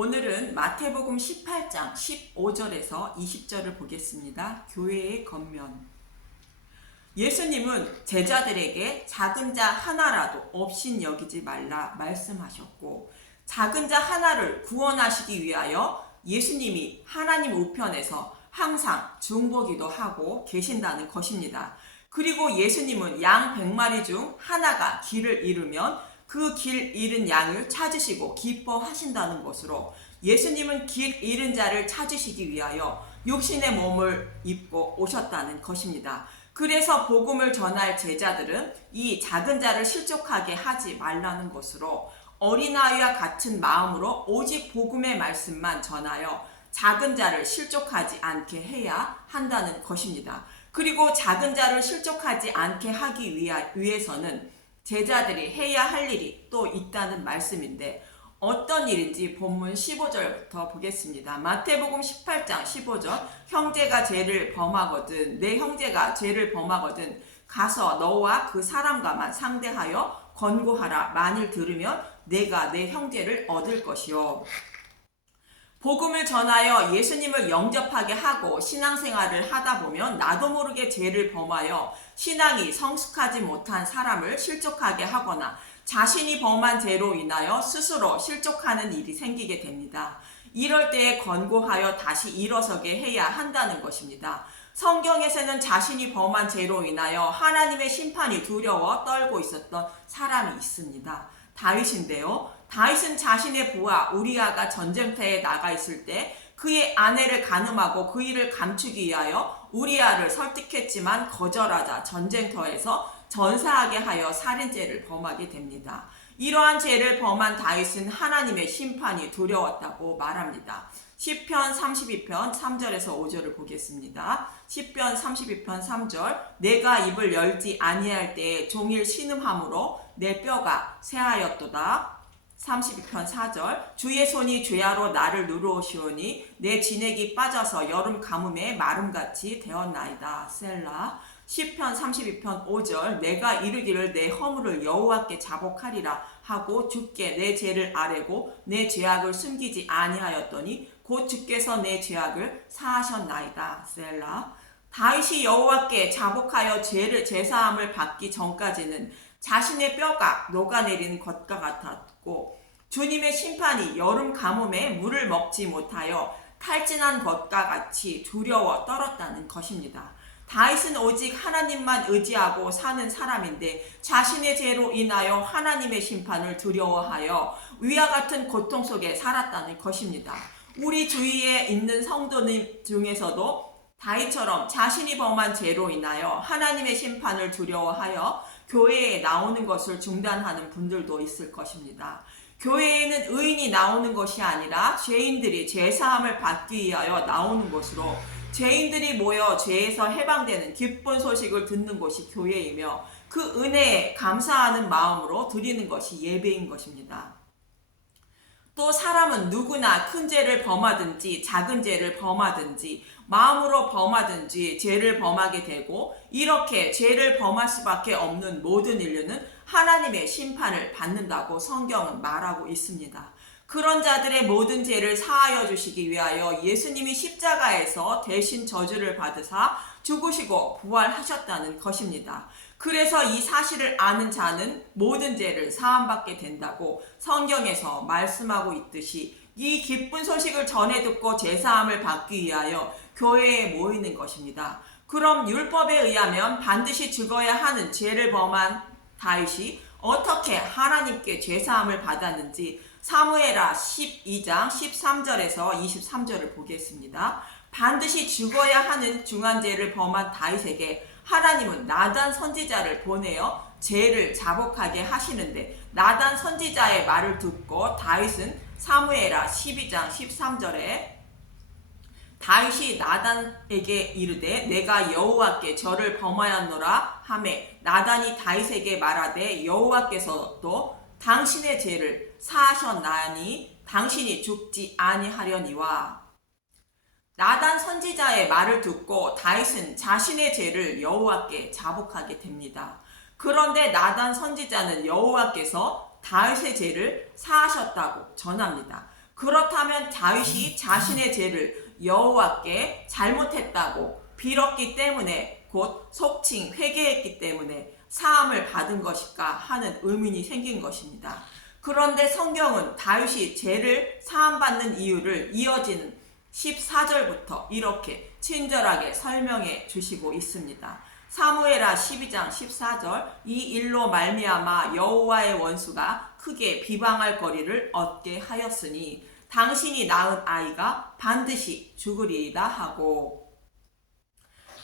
오늘은 마태복음 18장 15절에서 20절을 보겠습니다. 교회의 겉면. 예수님은 제자들에게 작은 자 하나라도 없인 여기지 말라 말씀하셨고, 작은 자 하나를 구원하시기 위하여 예수님이 하나님 우편에서 항상 중보기도 하고 계신다는 것입니다. 그리고 예수님은 양 100마리 중 하나가 길을 잃으면 그 길 잃은 양을 찾으시고 기뻐하신다는 것으로, 예수님은 길 잃은 자를 찾으시기 위하여 육신의 몸을 입고 오셨다는 것입니다. 그래서 복음을 전할 제자들은 이 작은 자를 실족하게 하지 말라는 것으로, 어린아이와 같은 마음으로 오직 복음의 말씀만 전하여 작은 자를 실족하지 않게 해야 한다는 것입니다. 그리고 작은 자를 실족하지 않게 하기 위해서는 제자들이 해야 할 일이 또 있다는 말씀인데, 어떤 일인지 본문 15절부터 보겠습니다. 마태복음 18장 15절. 형제가 죄를 범하거든, 내 형제가 죄를 범하거든 가서 너와 그 사람과만 상대하여 권고하라. 만일 들으면 내가 내 형제를 얻을 것이요. 복음을 전하여 예수님을 영접하게 하고 신앙생활을 하다 보면 나도 모르게 죄를 범하여 신앙이 성숙하지 못한 사람을 실족하게 하거나 자신이 범한 죄로 인하여 스스로 실족하는 일이 생기게 됩니다. 이럴 때에 권고하여 다시 일어서게 해야 한다는 것입니다. 성경에서는 자신이 범한 죄로 인하여 하나님의 심판이 두려워 떨고 있었던 사람이 있습니다. 다윗인데요. 다윗은 자신의 부하 우리아가 전쟁터에 나가 있을 때 그의 아내를 간음하고 그 일을 감추기 위하여 우리아를 설득했지만 거절하자 전쟁터에서 전사하게 하여 살인죄를 범하게 됩니다. 이러한 죄를 범한 다윗은 하나님의 심판이 두려웠다고 말합니다. 시편 32편 3절에서 5절을 보겠습니다. 시편 32편 3절. 내가 입을 열지 아니할 때에 종일 신음함으로 내 뼈가 쇠하였도다. 32편 4절. 주의 손이 죄아로 나를 누르시오니 내 진액이 빠져서 여름 가뭄에 마름같이 되었나이다. 셀라. 시편 32편 5절. 내가 이르기를 내 허물을 여호와께 자복하리라 하고 주께 내 죄를 아뢰고 내 죄악을 숨기지 아니하였더니 곧 주께서 내 죄악을 사하셨나이다. 셀라. 다윗이 여호와께 자복하여 제사함을 받기 전까지는 자신의 뼈가 녹아내리는 것과 같았고, 주님의 심판이 여름 가뭄에 물을 먹지 못하여 탈진한 것과 같이 두려워 떨었다는 것입니다. 다윗은 오직 하나님만 의지하고 사는 사람인데 자신의 죄로 인하여 하나님의 심판을 두려워하여 위와 같은 고통 속에 살았다는 것입니다. 우리 주위에 있는 성도님 중에서도 다윗처럼 자신이 범한 죄로 인하여 하나님의 심판을 두려워하여 교회에 나오는 것을 중단하는 분들도 있을 것입니다. 교회에는 의인이 나오는 것이 아니라 죄인들이 죄사함을 받기 위하여 나오는 것으로, 죄인들이 모여 죄에서 해방되는 기쁜 소식을 듣는 것이 교회이며 그 은혜에 감사하는 마음으로 드리는 것이 예배인 것입니다. 또 사람은 누구나 큰 죄를 범하든지 작은 죄를 범하든지 마음으로 범하든지 죄를 범하게 되고, 이렇게 죄를 범할 수밖에 없는 모든 인류는 하나님의 심판을 받는다고 성경은 말하고 있습니다. 그런 자들의 모든 죄를 사하여 주시기 위하여 예수님이 십자가에서 대신 저주를 받으사 죽으시고 부활하셨다는 것입니다. 그래서 이 사실을 아는 자는 모든 죄를 사함받게 된다고 성경에서 말씀하고 있듯이, 이 기쁜 소식을 전해 듣고 제사함을 받기 위하여 교회에 모이는 것입니다. 그럼 율법에 의하면 반드시 죽어야 하는 죄를 범한 다윗이 어떻게 하나님께 제사함을 받았는지 사무엘하 12장 13절에서 23절을 보겠습니다. 반드시 죽어야 하는 중한 죄를 범한 다윗에게 하나님은 나단 선지자를 보내어 죄를 자복하게 하시는데, 나단 선지자의 말을 듣고 다윗은 사무엘하 12장 13절에 다윗이 나단에게 이르되 내가 여호와께 저를 범하였노라 하매, 나단이 다윗에게 말하되 여호와께서도 당신의 죄를 사하셨나니 당신이 죽지 아니하려니와. 나단 선지자의 말을 듣고 다윗은 자신의 죄를 여호와께 자복하게 됩니다. 그런데 나단 선지자는 여호와께서 다윗의 죄를 사하셨다고 전합니다. 그렇다면 다윗이 자신의 죄를 여호와께 잘못했다고 빌었기 때문에, 곧 속칭 회개했기 때문에 사함을 받은 것일까 하는 의문이 생긴 것입니다. 그런데 성경은 다윗이 죄를 사함받는 이유를 이어지는 14절부터 이렇게 친절하게 설명해 주시고 있습니다. 사무엘하 12장 14절, 이 일로 말미암아 여호와의 원수가 크게 비방할 거리를 얻게 하였으니 당신이 낳은 아이가 반드시 죽으리이다 하고,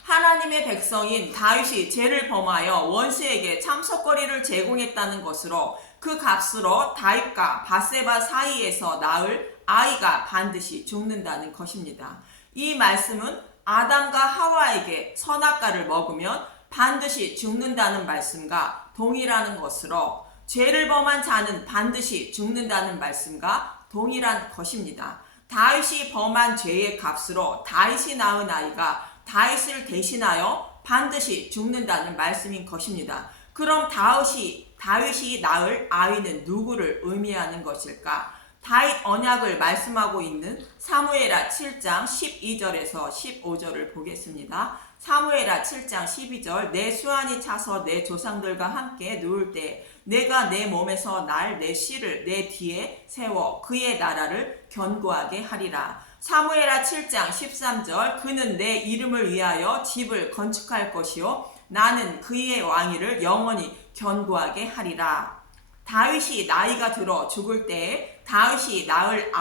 하나님의 백성인 다윗이 죄를 범하여 원수에게 참석거리를 제공했다는 것으로 그 값으로 다윗과 밧세바 사이에서 낳을 아이가 반드시 죽는다는 것입니다. 이 말씀은 아담과 하와에게 선악과를 먹으면 반드시 죽는다는 말씀과 동일하는 것으로 죄를 범한 자는 반드시 죽는다는 말씀과 동일한 것입니다. 다윗이 범한 죄의 값으로 다윗이 낳은 아이가 다윗을 대신하여 반드시 죽는다는 말씀인 것입니다. 그럼 다윗이 낳을 아이는 누구를 의미하는 것일까? 다윗 언약을 말씀하고 있는 사무엘하 7장 12절에서 15절을 보겠습니다. 사무엘하 7장 12절, 내 수완이 차서 내 조상들과 함께 누울 때 내가 내 몸에서 날 내 씨를 내 뒤에 세워 그의 나라를 견고하게 하리라. 사무엘하 7장 13절, 그는 내 이름을 위하여 집을 건축할 것이요 나는 그의 왕위를 영원히 견고하게 하리라. 다윗이 나이가 들어 죽을 때에 다윗이 낳을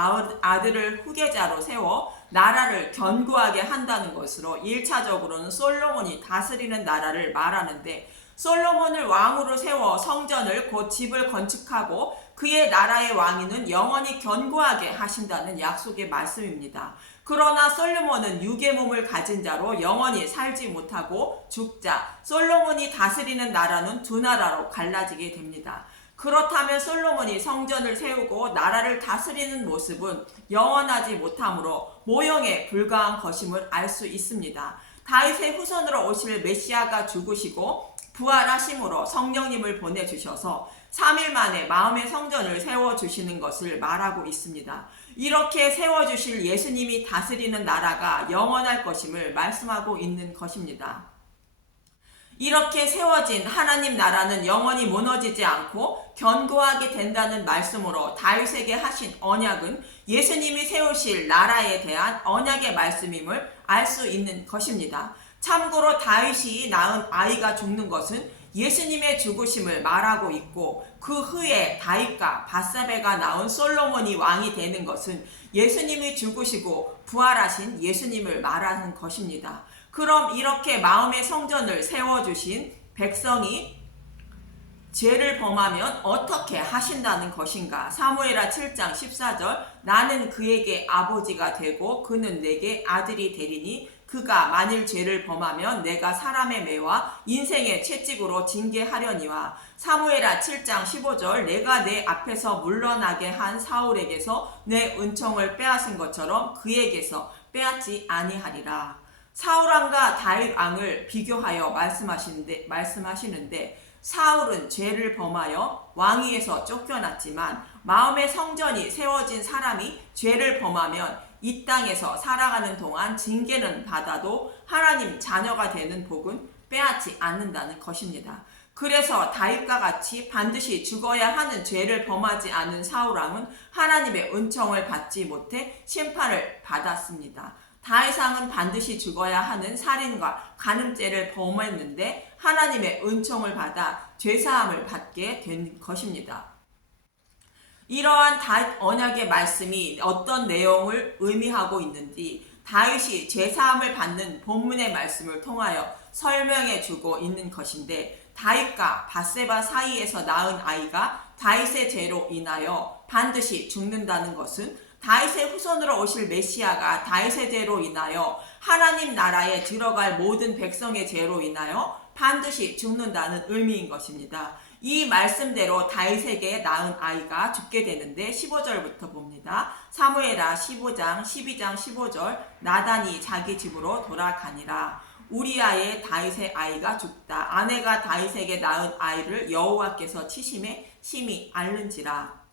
아들을 후계자로 세워 나라를 견고하게 한다는 것으로 1차적으로는 솔로몬이 다스리는 나라를 말하는데, 솔로몬을 왕으로 세워 성전을 곧 집을 건축하고 그의 나라의 왕위는 영원히 견고하게 하신다는 약속의 말씀입니다. 그러나 솔로몬은 육의 몸을 가진 자로 영원히 살지 못하고 죽자 솔로몬이 다스리는 나라는 두 나라로 갈라지게 됩니다. 그렇다면 솔로몬이 성전을 세우고 나라를 다스리는 모습은 영원하지 못하므로 모형에 불과한 것임을 알 수 있습니다. 다윗의 후손으로 오실 메시아가 죽으시고 부활하심으로 성령님을 보내주셔서 3일 만에 마음의 성전을 세워주시는 것을 말하고 있습니다. 이렇게 세워주실 예수님이 다스리는 나라가 영원할 것임을 말씀하고 있는 것입니다. 이렇게 세워진 하나님 나라는 영원히 무너지지 않고 견고하게 된다는 말씀으로 다윗에게 하신 언약은 예수님이 세우실 나라에 대한 언약의 말씀임을 알 수 있는 것입니다. 참고로 다윗이 낳은 아이가 죽는 것은 예수님의 죽으심을 말하고 있고, 그 후에 다윗과 밧세바가 낳은 솔로몬이 왕이 되는 것은 예수님이 죽으시고 부활하신 예수님을 말하는 것입니다. 그럼 이렇게 마음의 성전을 세워주신 백성이 죄를 범하면 어떻게 하신다는 것인가? 사무엘하 7장 14절, 나는 그에게 아버지가 되고 그는 내게 아들이 되리니 그가 만일 죄를 범하면 내가 사람의 매와 인생의 채찍으로 징계하려니와. 사무엘하 7장 15절, 내가 내 앞에서 물러나게 한 사울에게서 내 은총을 빼앗은 것처럼 그에게서 빼앗지 아니하리라. 사울왕과 다윗왕을 비교하여 말씀하시는데 사울은 죄를 범하여 왕위에서 쫓겨났지만 마음의 성전이 세워진 사람이 죄를 범하면 이 땅에서 살아가는 동안 징계는 받아도 하나님 자녀가 되는 복은 빼앗지 않는다는 것입니다. 그래서 다윗과 같이 반드시 죽어야 하는 죄를 범하지 않은 사울왕은 하나님의 은총을 받지 못해 심판을 받았습니다. 다윗왕은 반드시 죽어야 하는 살인과 간음죄를 범했는데 하나님의 은총을 받아 죄사함을 받게 된 것입니다. 이러한 다윗 언약의 말씀이 어떤 내용을 의미하고 있는지 다윗이 죄사함을 받는 본문의 말씀을 통하여 설명해 주고 있는 것인데, 다윗과 밧세바 사이에서 낳은 아이가 다윗의 죄로 인하여 반드시 죽는다는 것은 다윗의 후손으로 오실 메시아가 다윗의 죄로 인하여 하나님 나라에 들어갈 모든 백성의 죄로 인하여 반드시 죽는다는 의미인 것입니다. 이 말씀대로 다윗에게 낳은 아이가 죽게 되는데 15절부터 봅니다. 사무엘하 15장 12장 15절, 나단이 자기 집으로 돌아가니라. 우리아의 다윗의 아이가 죽다. 아내가 다윗에게 낳은 아이를 여호와께서 치심에 심히 앓는지라.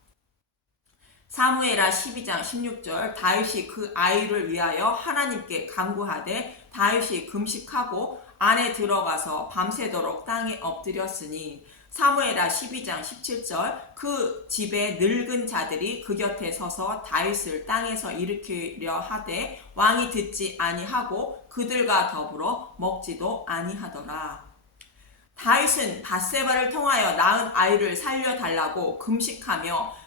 사무엘하 12장 16절 다윗이 그 아이를 위하여 하나님께 간구하되 다윗이 금식하고 안에 들어가서 밤새도록 땅에 엎드렸으니 사무엘하 12장 17절 그 집에 늙은 자들이 그 곁에 서서 다윗을 땅에서 일으키려 하되 왕이 듣지 아니하고 그들과 더불어 먹지도 아니하더라. 다윗은 밧세바를 통하여 낳은 아이를 살려달라고 금식하며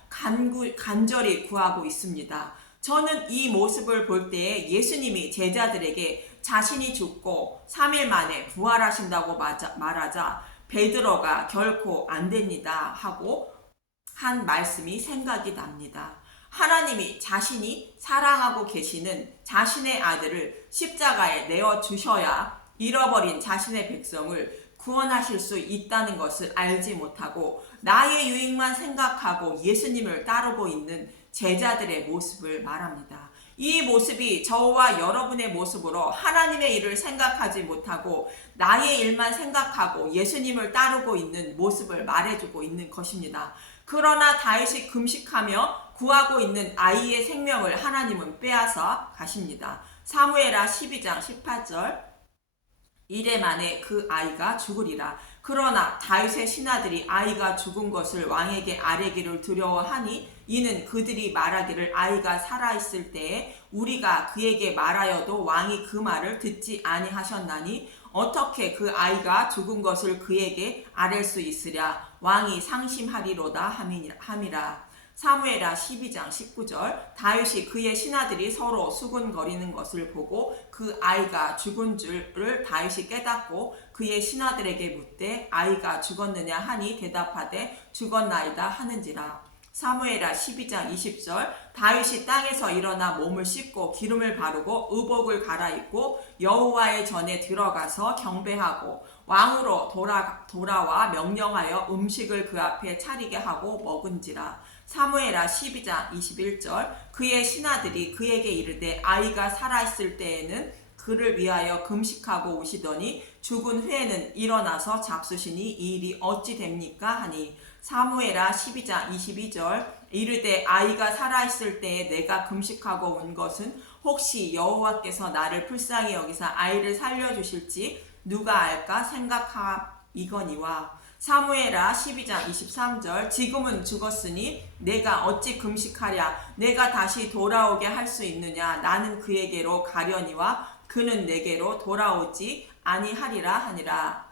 간절히 구하고 있습니다. 저는 이 모습을 볼 때에 예수님이 제자들에게 자신이 죽고 3일 만에 부활하신다고 말하자 베드로가 결코 안 됩니다 하고 한 말씀이 생각이 납니다. 하나님이 자신이 사랑하고 계시는 자신의 아들을 십자가에 내어 주셔야 잃어버린 자신의 백성을 구원하실 수 있다는 것을 알지 못하고 나의 유익만 생각하고 예수님을 따르고 있는 제자들의 모습을 말합니다. 이 모습이 저와 여러분의 모습으로 하나님의 일을 생각하지 못하고 나의 일만 생각하고 예수님을 따르고 있는 모습을 말해주고 있는 것입니다. 그러나 다윗이 금식하며 구하고 있는 아이의 생명을 하나님은 빼앗아 가십니다. 사무엘하 12장 18절 이래 만에 그 아이가 죽으리라. 그러나 다윗의 신하들이 아이가 죽은 것을 왕에게 아뢰기를 두려워하니 이는 그들이 말하기를 아이가 살아있을 때에 우리가 그에게 말하여도 왕이 그 말을 듣지 아니하셨나니 어떻게 그 아이가 죽은 것을 그에게 아랠 수 있으랴. 왕이 상심하리로다 함이라. 사무엘하 12장 19절 다윗이 그의 신하들이 서로 수군거리는 것을 보고 그 아이가 죽은 줄을 다윗이 깨닫고 그의 신하들에게 묻되 아이가 죽었느냐 하니 대답하되 죽었나이다 하는지라. 사무엘하 12장 20절 다윗이 땅에서 일어나 몸을 씻고 기름을 바르고 의복을 갈아입고 여호와의 전에 들어가서 경배하고 왕으로 돌아와 명령하여 음식을 그 앞에 차리게 하고 먹은지라. 사무엘하 12장 21절 그의 신하들이 그에게 이르되 아이가 살아있을 때에는 그를 위하여 금식하고 오시더니 죽은 후에는 일어나서 잡수시니 이 일이 어찌 됩니까 하니 사무엘하 12장 22절 이르되 아이가 살아있을 때에 내가 금식하고 온 것은 혹시 여호와께서 나를 불쌍히 여기사 아이를 살려주실지 누가 알까 생각하이거니와. 사무엘하 12장 23절 지금은 죽었으니 내가 어찌 금식하랴. 내가 다시 돌아오게 할 수 있느냐. 나는 그에게로 가려니와 그는 내게로 돌아오지 아니하리라 하니라.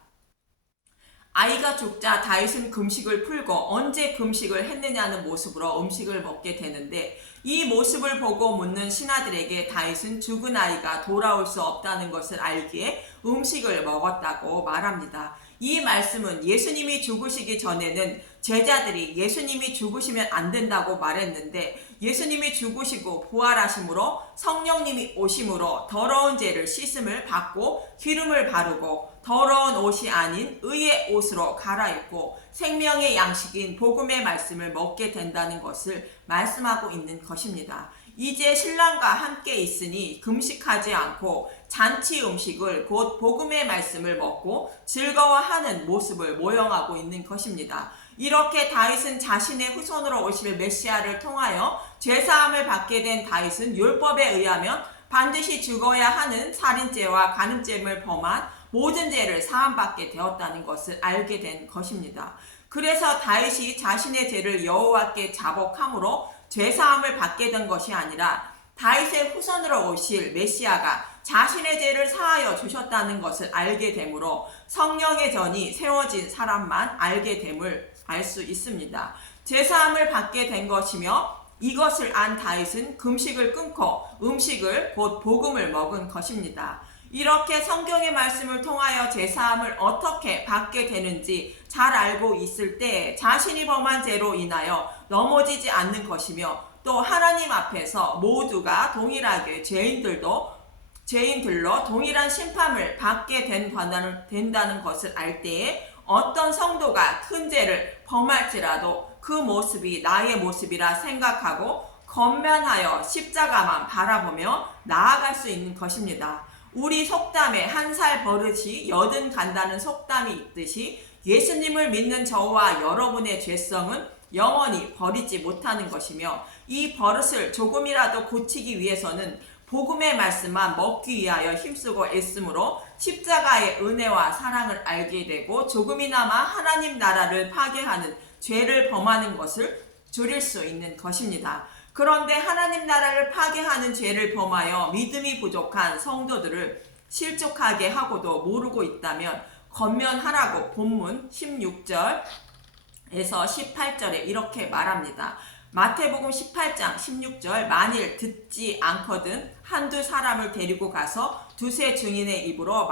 아이가 죽자 다윗은 금식을 풀고 언제 금식을 했느냐는 모습으로 음식을 먹게 되는데 이 모습을 보고 묻는 신하들에게 다윗은 죽은 아이가 돌아올 수 없다는 것을 알기에 음식을 먹었다고 말합니다. 이 말씀은 예수님이 죽으시기 전에는 제자들이 예수님이 죽으시면 안 된다고 말했는데 예수님이 죽으시고 부활하심으로 성령님이 오심으로 더러운 죄를 씻음을 받고 기름을 바르고 더러운 옷이 아닌 의의 옷으로 갈아입고 생명의 양식인 복음의 말씀을 먹게 된다는 것을 말씀하고 있는 것입니다. 이제 신랑과 함께 있으니 금식하지 않고 잔치 음식을 곧 복음의 말씀을 먹고 즐거워하는 모습을 모형하고 있는 것입니다. 이렇게 다윗은 자신의 후손으로 오실 메시아를 통하여 죄사함을 받게 된 다윗은 율법에 의하면 반드시 죽어야 하는 살인죄와 간음죄를 범한 모든 죄를 사함받게 되었다는 것을 알게 된 것입니다. 그래서 다윗이 자신의 죄를 여호와께 자복함으로 죄사함을 받게 된 것이 아니라 다윗의 후손으로 오실 메시아가 자신의 죄를 사하여 주셨다는 것을 알게 되므로 성령의 전이 세워진 사람만 알게 됨을 알 수 있습니다. 죄사함을 받게 된 것이며 이것을 안 다윗은 금식을 끊고 음식을 곧 복음을 먹은 것입니다. 이렇게 성경의 말씀을 통하여 죄사함을 어떻게 받게 되는지 잘 알고 있을 때 자신이 범한 죄로 인하여 넘어지지 않는 것이며 또 하나님 앞에서 모두가 동일하게 죄인들로 동일한 심판을 받게 된다는 것을 알 때에 어떤 성도가 큰 죄를 범할지라도 그 모습이 나의 모습이라 생각하고 건면하여 십자가만 바라보며 나아갈 수 있는 것입니다. 우리 속담에 한 살 버릇이 여든 간다는 속담이 있듯이 예수님을 믿는 저와 여러분의 죄성은 영원히 버리지 못하는 것이며 이 버릇을 조금이라도 고치기 위해서는 복음의 말씀만 먹기 위하여 힘쓰고 애쓰므로 십자가의 은혜와 사랑을 알게 되고 조금이나마 하나님 나라를 파괴하는 죄를 범하는 것을 줄일 수 있는 것입니다. 그런데 하나님 나라를 파괴하는 죄를 범하여 믿음이 부족한 성도들을 실족하게 하고도 모르고 있다면 권면하라고 본문 16절에서 18절에 이렇게 말합니다. 마태복음 18장 16절 만일 듣지 않거든 한두 사람을 데리고 가서 두세 증인의 입으로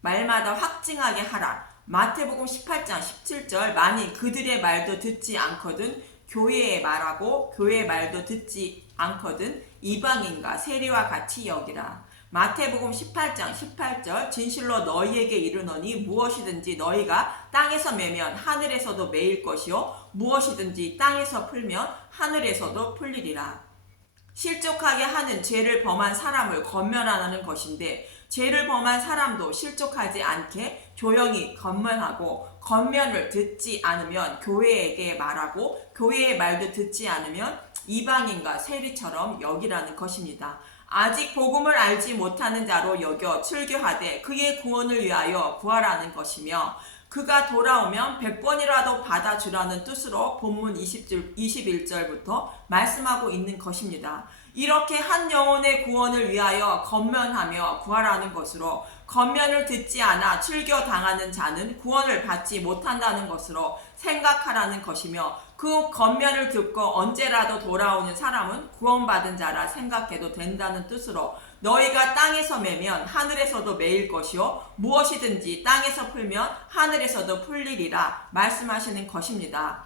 말마다 확증하게 하라. 마태복음 18장 17절 만일 그들의 말도 듣지 않거든 교회의 말하고 교회의 말도 듣지 않거든 이방인과 세리와 같이 여기라. 마태복음 18장 18절 진실로 너희에게 이르노니 무엇이든지 너희가 땅에서 매면 하늘에서도 매일 것이요 무엇이든지 땅에서 풀면 하늘에서도 풀리리라. 실족하게 하는 죄를 범한 사람을 권면하는 것인데 죄를 범한 사람도 실족하지 않게 조용히 권면하고 권면을 듣지 않으면 교회에게 말하고 교회의 말도 듣지 않으면 이방인과 세리처럼 여기라는 것입니다. 아직 복음을 알지 못하는 자로 여겨 출교하되 그의 구원을 위하여 구하라는 것이며 그가 돌아오면 100번이라도 받아주라는 뜻으로 본문 21절부터 말씀하고 있는 것입니다. 이렇게 한 영혼의 구원을 위하여 권면하며 구하라는 것으로 권면을 듣지 않아 출교당하는 자는 구원을 받지 못한다는 것으로 생각하라는 것이며 그 권면을 듣고 언제라도 돌아오는 사람은 구원받은 자라 생각해도 된다는 뜻으로 너희가 땅에서 매면 하늘에서도 매일 것이요 무엇이든지 땅에서 풀면 하늘에서도 풀리리라 말씀하시는 것입니다.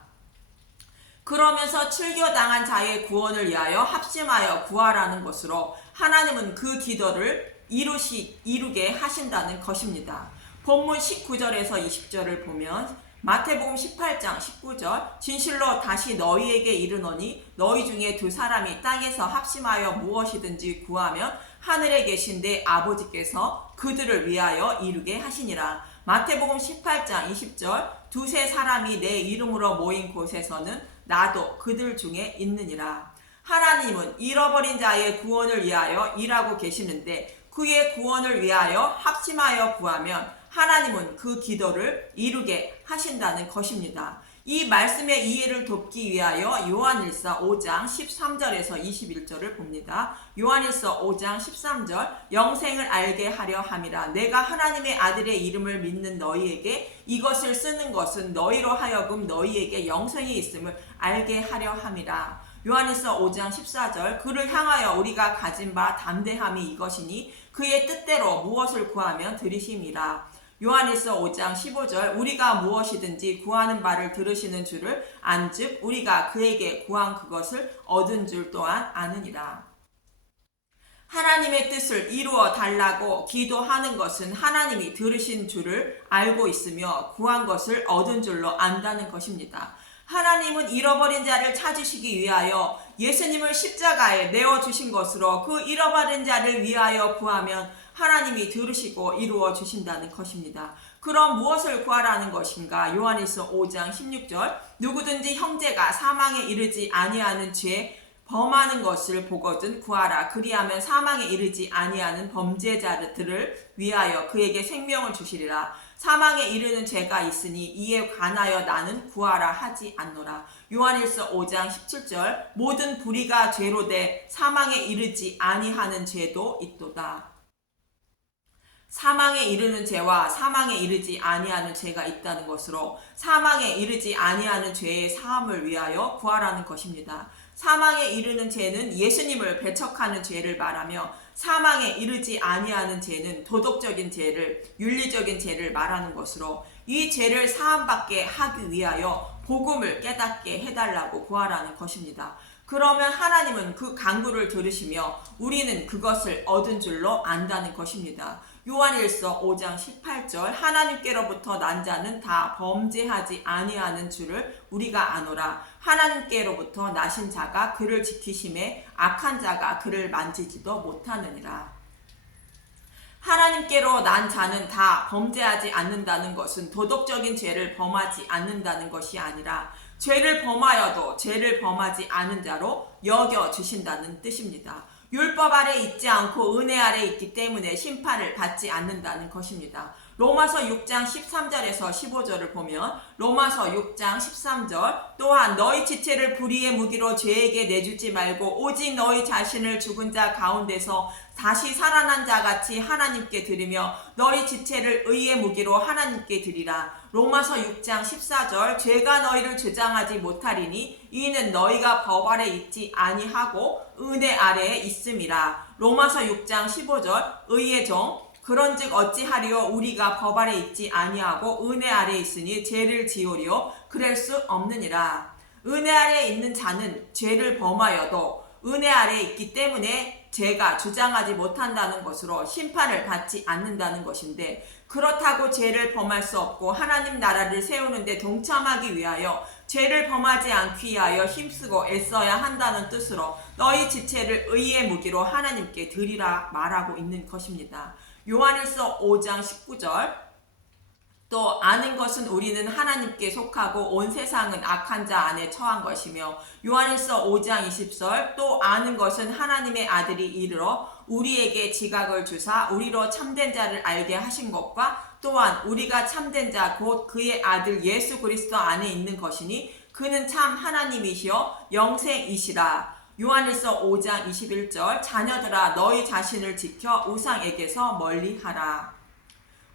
그러면서 출교당한 자의 구원을 위하여 합심하여 구하라는 것으로 하나님은 그 기도를 이루게 하신다는 것입니다. 본문 19절에서 20절을 보면 마태복음 18장 19절 진실로 다시 너희에게 이르노니 너희 중에 두 사람이 땅에서 합심하여 무엇이든지 구하면 하늘에 계신데 아버지께서 그들을 위하여 이루게 하시니라. 마태복음 18장 20절 두세 사람이 내 이름으로 모인 곳에서는 나도 그들 중에 있느니라. 하나님은 잃어버린 자의 구원을 위하여 일하고 계시는데 그의 구원을 위하여 합심하여 구하면 하나님은 그 기도를 이루게 하신다는 것입니다. 이 말씀의 이해를 돕기 위하여 요한일서 5장 13절에서 21절을 봅니다. 요한일서 5장 13절 영생을 알게 하려 함이라. 내가 하나님의 아들의 이름을 믿는 너희에게 이것을 쓰는 것은 너희로 하여금 너희에게 영생이 있음을 알게 하려 함이라. 요한일서 5장 14절 그를 향하여 우리가 가진 바 담대함이 이것이니 그의 뜻대로 무엇을 구하면 들으심이라. 요한일서 5장 15절 우리가 무엇이든지 구하는 바를 들으시는 줄을 안즉 우리가 그에게 구한 그것을 얻은 줄 또한 아느니라. 하나님의 뜻을 이루어 달라고 기도하는 것은 하나님이 들으신 줄을 알고 있으며 구한 것을 얻은 줄로 안다는 것입니다. 하나님은 잃어버린 자를 찾으시기 위하여 예수님을 십자가에 내어주신 것으로 그 잃어버린 자를 위하여 구하면 하나님이 들으시고 이루어 주신다는 것입니다. 그럼 무엇을 구하라는 것인가? 요한일서 5장 16절 누구든지 형제가 사망에 이르지 아니하는 죄 범하는 것을 보거든 구하라. 그리하면 사망에 이르지 아니하는 범죄자들을 위하여 그에게 생명을 주시리라. 사망에 이르는 죄가 있으니 이에 관하여 나는 구하라 하지 않노라. 요한일서 5장 17절 모든 불의가 죄로 돼 사망에 이르지 아니하는 죄도 있도다. 사망에 이르는 죄와 사망에 이르지 아니하는 죄가 있다는 것으로 사망에 이르지 아니하는 죄의 사함을 위하여 구하라는 것입니다. 사망에 이르는 죄는 예수님을 배척하는 죄를 말하며 사망에 이르지 아니하는 죄는 도덕적인 죄를 윤리적인 죄를 말하는 것으로 이 죄를 사함받게 하기 위하여 복음을 깨닫게 해달라고 구하라는 것입니다. 그러면 하나님은 그 간구를 들으시며 우리는 그것을 얻은 줄로 안다는 것입니다. 요한일서 5장 18절 하나님께로부터 난 자는 다 범죄하지 아니하는 줄을 우리가 아노라. 하나님께로부터 나신 자가 그를 지키심에 악한 자가 그를 만지지도 못하느니라. 하나님께로 난 자는 다 범죄하지 않는다는 것은 도덕적인 죄를 범하지 않는다는 것이 아니라 죄를 범하여도 죄를 범하지 않은 자로 여겨주신다는 뜻입니다. 율법 아래 있지 않고 은혜 아래 있기 때문에 심판을 받지 않는다는 것입니다. 로마서 6장 13절에서 15절을 보면 로마서 6장 13절 또한 너희 지체를 불의의 무기로 죄에게 내주지 말고 오직 너희 자신을 죽은 자 가운데서 다시 살아난 자같이 하나님께 드리며 너희 지체를 의의 무기로 하나님께 드리라. 로마서 6장 14절 죄가 너희를 주장하지 못하리니 이는 너희가 법 아래 있지 아니하고 은혜 아래에 있음이라. 로마서 6장 15절 의의 종 그런즉 어찌하리요 우리가 법 아래 있지 아니하고 은혜 아래 있으니 죄를 지으리요 그럴 수 없느니라. 은혜 아래 있는 자는 죄를 범하여도 은혜 아래 있기 때문에 죄가 주장하지 못한다는 것으로 심판을 받지 않는다는 것인데 그렇다고 죄를 범할 수 없고 하나님 나라를 세우는데 동참하기 위하여 죄를 범하지 않기 위하여 힘쓰고 애써야 한다는 뜻으로 너희 지체를 의의 무기로 하나님께 드리라 말하고 있는 것입니다. 요한일서 5장 19절 또 아는 것은 우리는 하나님께 속하고 온 세상은 악한 자 안에 처한 것이며 요한일서 5장 20절 또 아는 것은 하나님의 아들이 이르러 우리에게 지각을 주사 우리로 참된 자를 알게 하신 것과 또한 우리가 참된 자 곧 그의 아들 예수 그리스도 안에 있는 것이니 그는 참 하나님이시여 영생이시라. 요한일서 5장 21절 자녀들아 너희 자신을 지켜 우상에게서 멀리하라.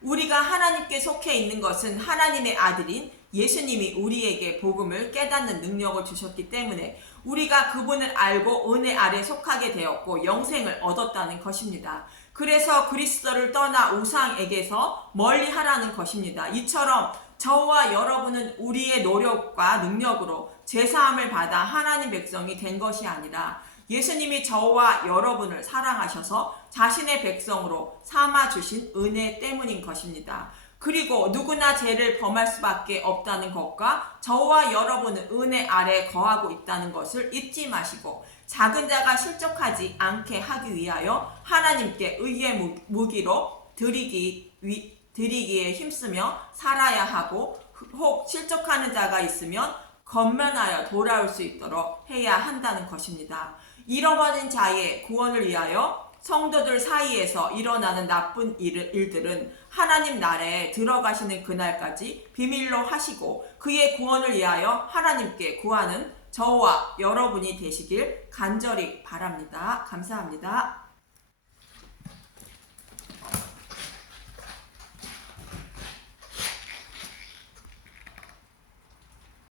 우리가 하나님께 속해 있는 것은 하나님의 아들인 예수님이 우리에게 복음을 깨닫는 능력을 주셨기 때문에 우리가 그분을 알고 은혜 아래 속하게 되었고 영생을 얻었다는 것입니다. 그래서 그리스도를 떠나 우상에게서 멀리하라는 것입니다. 이처럼 저와 여러분은 우리의 노력과 능력으로 제사함을 받아 하나님 백성이 된 것이 아니라 예수님이 저와 여러분을 사랑하셔서 자신의 백성으로 삼아주신 은혜 때문인 것입니다. 그리고 누구나 죄를 범할 수밖에 없다는 것과 저와 여러분은 은혜 아래 거하고 있다는 것을 잊지 마시고 작은 자가 실족하지 않게 하기 위하여 하나님께 의의 무기로 드리기에 힘쓰며 살아야 하고 혹 실족하는 자가 있으면 건면하여 돌아올 수 있도록 해야 한다는 것입니다. 잃어버린 자의 구원을 위하여 성도들 사이에서 일어나는 나쁜 일들은 하나님 나라에 들어가시는 그날까지 비밀로 하시고 그의 구원을 위하여 하나님께 구하는 저와 여러분이 되시길 간절히 바랍니다. 감사합니다.